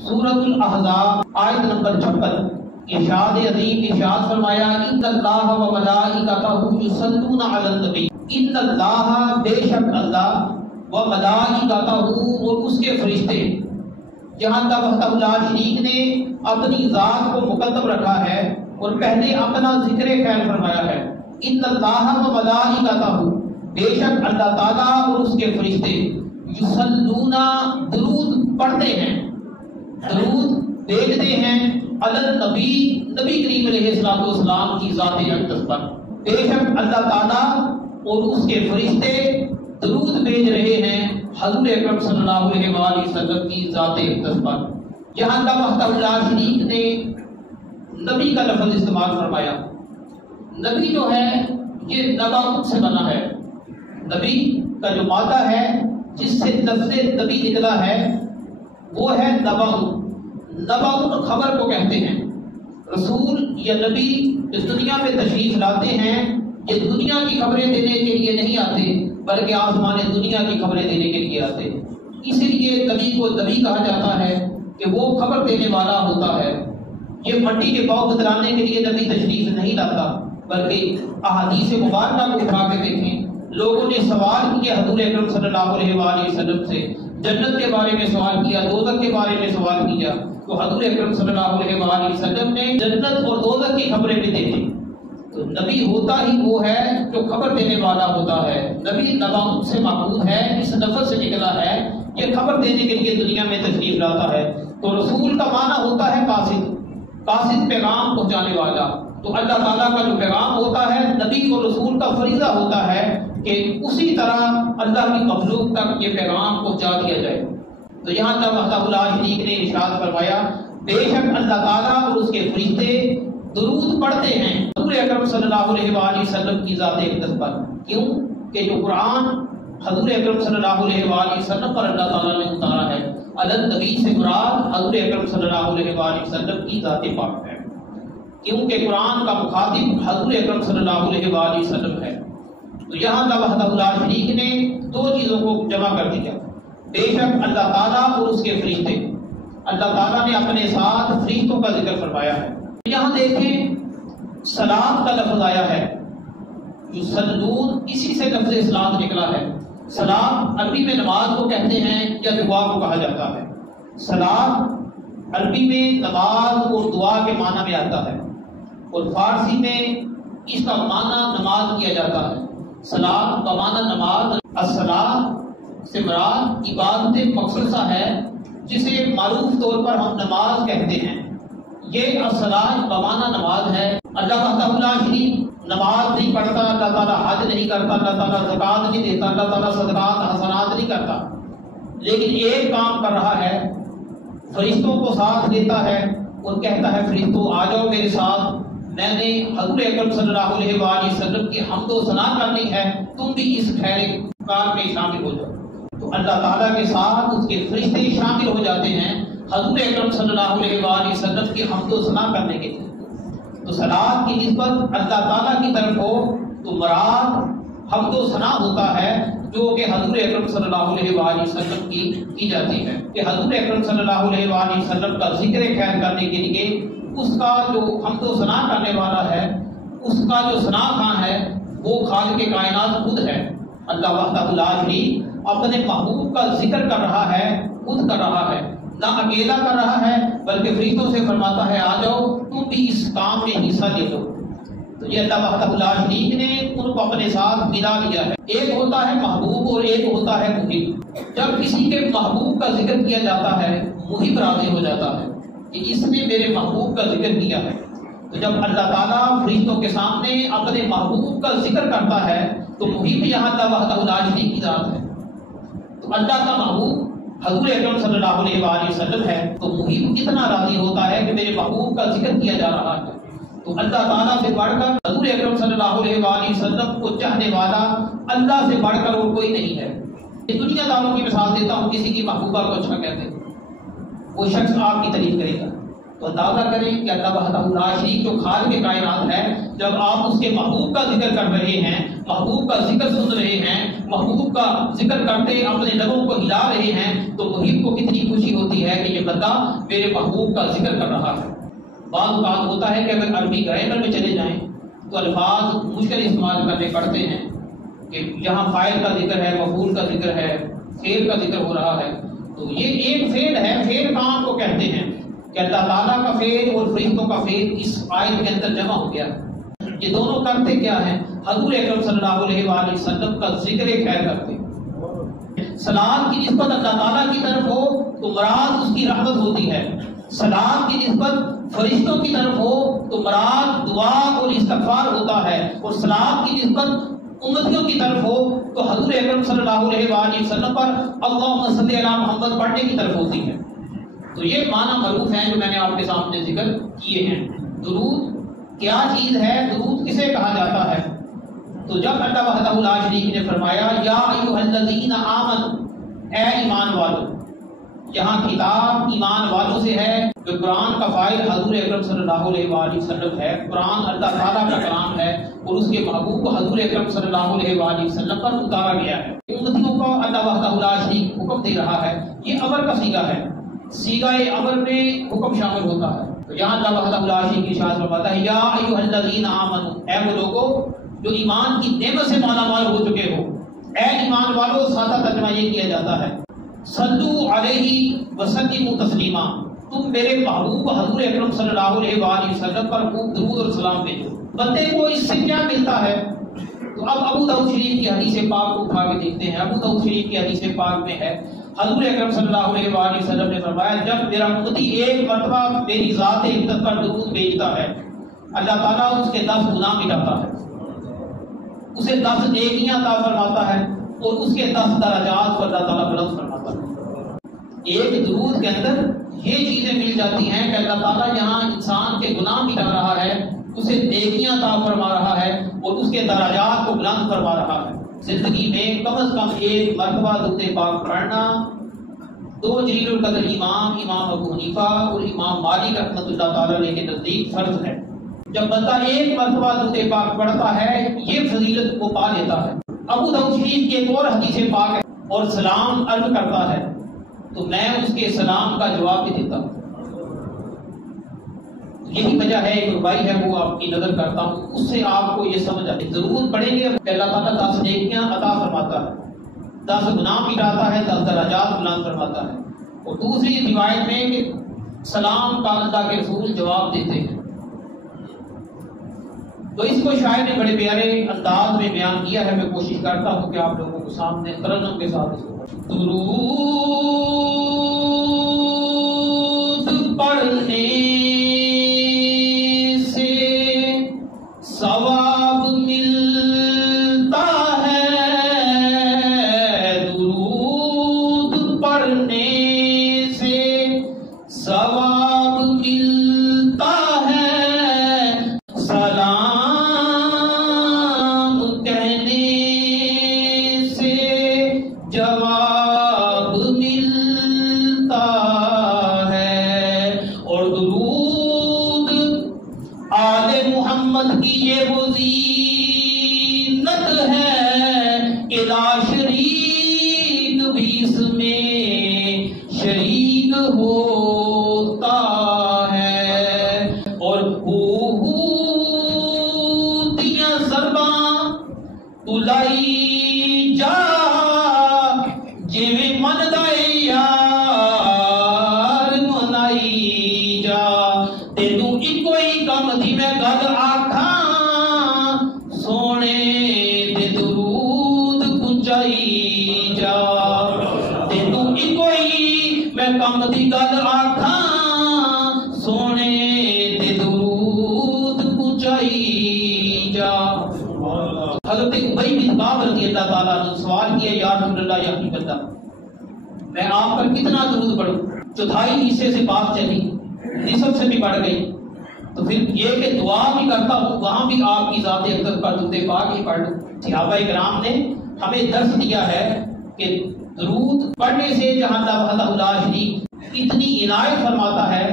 سورۃ الاحزاب آیت نمبر 56 ارشاد عظیم ارشاد فرمایا ان اللہ و ملائکتہ یصلون علی النبی، ان اللہ بے شک اللہ و ملائکتہ اور اس کے فرشتے، جہاں تک وحدہ لا شریک نے اپنی ذات کو مقدم رکھا ہے اور پہلے اپنا ذکر خیر فرمایا ہے۔ ان اللہ و ملائکتہ بے شک اللہ تعالیٰ اور اس کے فرشتے یصلون درود پڑھتے ہیں، درود بھیجتے ہیں علی النبی، نبی کریم علیہ الصلوۃ والسلام کی ذات اقدس پر۔ بے شک اللہ تعالیٰ اور اس کے فرشتے درود بھیج رہے ہیں حضور اکرم صلی اللہ علیہ وآلہ وسلم کی ذات اقدس پر۔ یہاں تک وحدہ لا شریک نے نبی کا لفظ استعمال فرمایا۔ نبی جو ہے یہ نبوت سے بنا ہے، نبی کا جو مادہ ہے جس سے لفظ نبی نکلا ہے وہ ہے نبوت۔ نبوت خبر کو کہتے ہیں۔ رسول یا نبی جو دنیا میں تشریف لاتے ہیں یہ دنیا کی خبریں دینے کے لیے نہیں آتے بلکہ آسمان دنیا کی خبریں دینے کے لیے آتے۔ اسی لیے نبی کو نبی کہا جاتا ہے کہ وہ خبر دینے والا ہوتا ہے۔ یہ مٹی کے پاؤں بتلانے کے لیے نبی تشریف نہیں لاتا بلکہ احادیث مبارکہ کو اٹھا کے دیکھیں، لوگوں نے سوال کیا حضور اکرم صلی اللہ علیہ وآلہ وسلم سے، جنت کے بارے میں سوال کیا، دوزخ کے بارے میں سوال کیا، تو حضور اکرم صلی اللہ علیہ وآلہ وسلم نے جنت اور دوزخ کی خبریں بھی دے دی۔ تو نبی ہوتا ہی وہ ہے جو خبر دینے والا ہوتا ہے۔ نبی نبوت سے ماخوذ ہے، اس لفظ سے نکلا ہے، یہ خبر دینے کے لیے دنیا میں تشریف لاتا ہے۔ تو رسول کا معنی ہوتا ہے قاصد، قاصد پیغام پہنچانے والا۔ تو اللہ تعالیٰ کا جو پیغام ہوتا ہے نبی اور رسول کا فریضہ ہوتا ہے کہ اسی طرح اللہ کی مخلوق تک یہ پیغام پہنچا دیا جائے۔ تو یہاں تک وحدہ لا شریک نے ارشاد فرمایا بے شک اللہ تعالیٰ اور اس کے فرشتے درود پڑھتے ہیں حضور اکرم صلی اللہ علیہ وآلہ وسلم کی ذات اقدس پر۔ کیوں کہ جو قرآن حضور اکرم صلی اللہ علیہ وآلہ وسلم پر اللہ تعالیٰ نے اتارا ہے، علی النبی سے مراد حضور اکرم صلی اللہ علیہ وآلہ وسلم کی ذات پاک ہے، کیونکہ قرآن کا مخاطب حضور اکرم صلی اللہ علیہ وآلہ وسلم ہے۔ تو یہاں کا وحدہ لا شریک نے دو چیزوں کو جمع کر دیا، بے شک اللہ تعالیٰ اور اس کے فرشتے۔ اللہ تعالیٰ نے اپنے ساتھ فرشتوں کا ذکر فرمایا ہے۔ یہاں دیکھیں صلاۃ کا لفظ آیا ہے، یصلون اسی سے لفظ صلاۃ نکلا ہے۔ صلاۃ عربی میں نماز کو کہتے ہیں یا دعا کو کہا جاتا ہے۔ صلاۃ عربی میں نماز اور دعا کے معنی میں آتا ہے اور فارسی میں اس کا معنی نماز کیا جاتا ہے۔ صلاۃ کا معنی نماز، الصلاۃ سے مراد عبادت مخصوصہ ہے جسے معروف طور پر ہم نماز کہتے ہیں۔ یہ الصلاۃ کا معنی نماز ہے۔ اللہ وحدہ لا شریک نماز نہیں پڑھتا، اللہ تعالیٰ حج نہیں کرتا، اللہ تعالیٰ زکوٰۃ نہیں دیتا، اللہ تعالیٰ صدقات حسنات نہیں کرتا، لیکن ایک کام کر رہا ہے، فرشتوں کو ساتھ دیتا ہے اور کہتا ہے فرشتوں آ جاؤ میرے ساتھ، میں نے حضور اکرم صلی اللہ علیہ وآلہ وسلم کی حمد و ثنا کرنی ہے، تم بھی اس خیر کار میں شامل ہو جاؤ۔ تو اللہ تعالیٰ کے ساتھ اس کے فرشتے شامل ہو جاتے ہیں حضور اکرم صلی اللہ علیہ وآلہ وسلم کی حمد و ثنا کرنے کے لیے۔ تو صلاۃ کی نسبت اللہ تعالیٰ کی طرف ہو تو مراد حمد و ثنا ہوتا ہے جو کہ حضور اکرم صلی اللہ علیہ وآلہ وسلم کی جاتی ہے، کہ حضور اکرم صلی اللہ علیہ وآلہ وسلم کا ذکر خیر کرنے کے لیے اس کا جو حمد و ثنا کرنے والا ہے، اس کا جو ثنا خواں ہے وہ خالق کائنات خود ہے۔ اللہ وحدہ لا شریک اپنے محبوب کا ذکر کر رہا ہے، خود کر رہا ہے، نہ اکیلا کر رہا ہے بلکہ فرشتوں سے فرماتا ہے آ جاؤ تم بھی اس کام میں حصہ لے لو۔ تو یہ اللہ وحدہ لا شریک نے ان کو اپنے ساتھ ملا لیا ہے۔ ایک ہوتا ہے محبوب اور ایک ہوتا ہے محب۔ جب کسی کے محبوب کا ذکر کیا جاتا ہے محب راضی ہو جاتا ہے کہ اس نے میرے محبوب کا ذکر کیا ہے۔ تو جب اللہ تعالیٰ فرشتوں کے سامنے اپنے محبوب کا ذکر کرتا ہے تو محب یہاں اللہ وحدہ لا شریک کی ذات ہے۔ تو اللہ کا محبوب حضور اکرم صلی اللہ علیہ وآلہ وسلم ہے تو محب کتنا راضی ہوتا ہے کہ میرے محبوب کا ذکر کیا جا رہا ہے۔ تو اللہ تعالیٰ سے بڑھ کر حضور اکرم صلی اللہ علیہ وآلہ وسلم کو چاہنے والا اللہ سے بڑھ کر اور کوئی نہیں ہے۔ دنیا داروں کی مثال دیتا ہوں، کسی کی محبوبہ کو اچھا کہتے ہیں، وہ شخص آپ کی تعریف کرے گا تو اندازہ کریں کہ اللہ وحدہ لا شریک جو خالق کائنات ہے، جب آپ اس کے محبوب کا ذکر کر رہے ہیں محبوب کا ذکر سن رہے ہیں، محبوب کا ذکر کرتے اپنے لبوں کو ہلا رہے ہیں، تو محب کو کتنی خوشی ہوتی ہے کہ یہ بندہ میرے محبوب کا ذکر کر رہا ہے۔ بعض اوقات ہوتا ہے کہ اگر عربی گرامر میں چلے جائیں تو الفاظ مشکل استعمال کرنے پڑتے ہیں کہ یہاں فاعل کا ذکر ہے، مفعول کا ذکر ہے، فعل کا ذکر ہو رہا ہے، تو یہ ایک فعل ہے، فعل کام کو کہتے ہیں کہ اللہ تعالیٰ کا فعل اور فرشتوں کا فعل اس آیت کے اندر جمع ہو گیا۔ یہ دونوں کرتے کیا ہیں؟ حضور اکرم صلی اللہ علیہ وآلہ وسلم کا ذکر خیر کرتے ہیں۔ سلام کی نسبت اللہ تعالیٰ کی طرف ہو تو مراد اس کی رحمت ہوتی ہے، سلام کی نسبت فرشتوں کی طرف ہو تو مراد دعا اور استغفار ہوتا ہے، اور سلام کی نسبت امتیوں کی طرف ہو تو حضور اکرم صلی اللہ علیہ وآلہ وسلم پر اللہم صلی علی محمد پڑھنے کی طرف ہوتی ہے۔ تو یہ معنی معروف ہیں جو میں نے آپ کے سامنے ذکر کیے ہیں۔ درود کیا چیز ہے؟ درود کسے کہا جاتا ہے؟ تو جب اللہ وحدہ لا شریک نے فرمایا یا ایھا الذین آمنوا، اے ایمان والو، یہاں خطاب ایمان والوں سے ہے، جو قرآن کا فاعل حضور اکرم صلی اللہ علیہ وآلہ وسلم ہے۔ قرآن اللہ تعالیٰ کا کلام ہے اور اس کے محبوب کو حضور اکرم صلی اللہ علیہ وآلہ وسلم پر اتارا گیا ہے۔ امتیوں کو اللہ وحدہ لا شریک حکم دے رہا ہے، یہ امر کا صیغہ ہے، صیغہ امر میں حکم شامل ہوتا ہے۔ تو یہاں اللہ وحدہ لا شریک کی ارشاد فرماتا ہے یا ایھا الذین آمنوا، اے وہ لوگو جو ایمان کی نعمت سے مالا مال ہو چکے ہو، اے ایمان والو، سادہ ترجمہ یہ کیا جاتا ہے صلو علیہ وسلموا تسلیما، تم میرے محبوب حضور اکرم صلی اللہ علیہ وآلہ وسلم پر خوب درود اور سلام بھیجو۔ بندے کو اس سے کیا ملتا ہے؟ تو اب ابو داؤد شریف کی حدیث پاک کو اٹھا کے دیکھتے ہیں۔ ابو داؤد شریف کی حدیث پاک میں ہے حضور اکرم صلی اللہ علیہ وآلہ وسلم نے فرمایا جب میرا امتی ایک مرتبہ میری ذات عزت پر درود بھیجتا ہے، اللہ تعالیٰ اس کے 10 گناہ مٹاتا ہے، اسے 10 نیکیاں عطا فرماتا ہے اور اس کے 10 درجات کو اللہ تعالیٰ بلند فرماتا ہے۔ ایک درود کے اندر یہ چیزیں مل جاتی ہیں کہ اللہ تعالیٰ یہاں انسان کے گناہ مٹا رہا ہے، اسے نیکیاں عطا فرما رہا ہے اور اس کے درجات کو بلند فرما رہا ہے۔ زندگی میں کم از کم ایک مرتبہ درود پاک پڑھنا 2 جلیل القدر امام ابو حنیفہ اور امام مالک رحمۃ اللہ تعالیٰ علیہ کے نزدیک فرض ہے۔ جب بندہ ایک مرتبہ درود پاک پڑھتا ہے یہ فضیلت کو پا لیتا ہے۔ ابو داؤد شریف کی ایک اور حدیث پاک ہے اور سلام عرض کرتا ہے تو میں اس کے سلام کا جواب بھی دیتا ہوں۔ یہی وجہ ہے، ایک ربائی ہے وہ آپ کی نظر کرتا ہوں، اس سے آپ کو یہ سمجھ آتی ہے۔ ضرور پڑھیں گے کہ اللہ تعالیٰ 10 نیکیاں عطا فرماتا ہے، 10 گناہ مٹاتا ہے، 10 درجات بلند فرماتا ہے۔ اور دوسری روایت میں کہ سلام کا اللہ کے رسول جواب دیتے ہیں۔ تو اس کو شاعر نے بڑے پیارے انداز میں بیان کیا ہے، میں کوشش کرتا ہوں کہ آپ لوگوں کو سامنے ترنم کے ساتھ اس کو درود پڑھنے ثواب ملتا ہے، درود پڑھنے سے ثواب ملتا ہے، سلام کہنے سے جواب ملتا ہے، اور درود آل محمد کی یہ وہ زینت ہے کہ لا شریک بھی اس میں شریک ہوتا ہے، اور دیا ضرباں تلائی جا جویں من دے یار منائی جا، تینوں اکو ہی کم دی میں گل آکھاں، سونے دے درود پہنچائی جا، تینوں اکو ہی میں کم دی گل آکھاں، سونے دے درود پہنچائی جا۔ حضرت ابی بن کعب رضی اللہ تعالیٰ نے سوال کیا یا رسول اللہ یا حبیب اللہ، میں آپ پر کتنا درود پڑھوں؟ 4 حصے سے بات چلی، نصف سے بھی بڑھ گئی، تو پھر یہ کہ دعا بھی کرتا ہوں وہاں بھی آپ کی ذات اقدس پر درود پاک ہی پڑھ لوں۔ صحابہ کرام نے ہمیں درس دیا ہے کہ درود پڑھنے سے جہاں اللہ وحدہ لا شریک اتنی عنایت فرماتا ہے